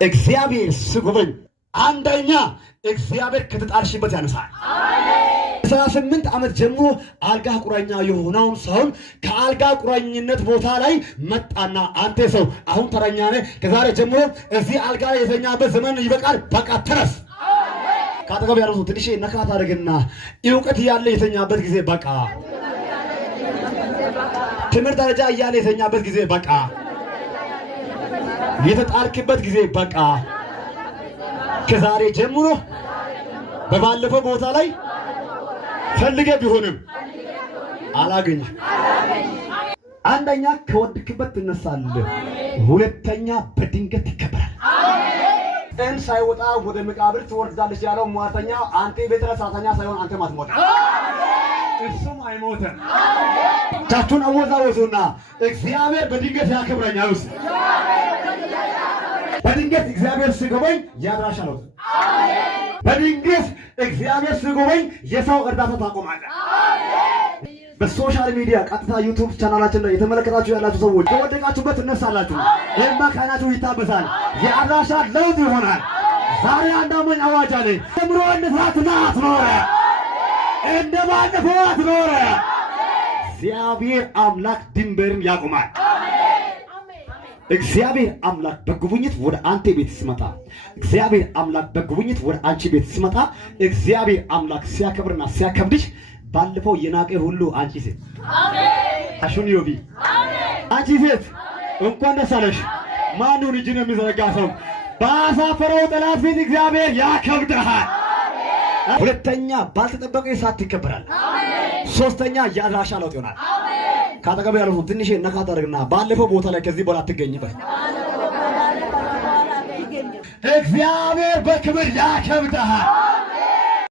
እግዚአብሔር ሲጎበኝ አንደኛ እግዚአብሔር ከተጣልሽበት ያነሳል። 18 ዓመት ጀምሮ አልጋ ቁራኛ የሆነውን ሰውን ከአልጋ ቁራኝነት ቦታ ላይ መጣና አንተ ሰው አሁን ተረኛ ነህ፣ ከዛሬ ጀምሮ እዚህ አልጋ የተኛበት ዘመን ይበቃል፣ በቃ ተነስ። ካጠገብ ያለው ሰው ትንሽ ነካት አድርግና ዕውቀት ያለ የተኛበት ጊዜ በቃ፣ ትምህርት ደረጃ እያለ የተኛበት ጊዜ በቃ፣ የተጣልክበት ጊዜ በቃ፣ ከዛሬ ጀምሮ በባለፈው ቦታ ላይ ፈልገ ቢሆንም አላገኝ። አንደኛ ከወድክበት ትነሳለህ፣ ሁለተኛ በድንገት ይከበራል። ቀን ሳይወጣ ወደ መቃብር ትወርዳለች ያለው ሟርተኛ አንተ በተረሳተኛ ሳይሆን አንተ ማትሞታ እሱም አይሞትም። ታቱን አወዛወዙና እግዚአብሔር በድንገት ያከብረኛል። በድንገት እግዚአብሔር ሲጎበኝ ያድራሻ ነው። በድንገት እግዚአብሔር ሲጎበኝ የሰው እርዳታ ታቆማለህ። በሶሻል ሚዲያ ቀጥታ ዩቲዩብ ቻናላችን ላይ የተመለከታችሁ ያላችሁ ሰዎች ከወደቃችሁበት ትነሳላችሁ። ይህማ ካናችሁ ይታበሳል። የአድራሻ ለውጥ ይሆናል። ዛሬ አንዳሞኝ አዋጅ አለ። ምሮ እንስራትና አትኖረ እንደ ባለፈው አትኖረ። እግዚአብሔር አምላክ ድንበርን ያቆማል። እግዚአብሔር አምላክ በጉብኝት ወደ አንተ ቤት ሲመጣ፣ እግዚአብሔር አምላክ በጉብኝት ወደ አንቺ ቤት ሲመጣ፣ እግዚአብሔር አምላክ ሲያከብርና ሲያከብድሽ ባለፈው የናቀ ሁሉ አንቺ ሴት አሹን ዮቢ አንቺ ሴት እንኳን ደስ አለሽ። ማኑን እጅ ነው የሚዘረጋ ሰው ባሳፈረው ጠላት ፊት እግዚአብሔር ያከብድሃል። ሁለተኛ ባልተጠበቀ ሰዓት ይከበራል። ሶስተኛ የአድራሻ ለውጥ ይሆናል። ካጠገብ ያለው ሰው ትንሽ ነካት አድርግና ባለፈው ቦታ ላይ ከዚህ በኋላ አትገኝበት። እግዚአብሔር በክብር ያከብድሃል።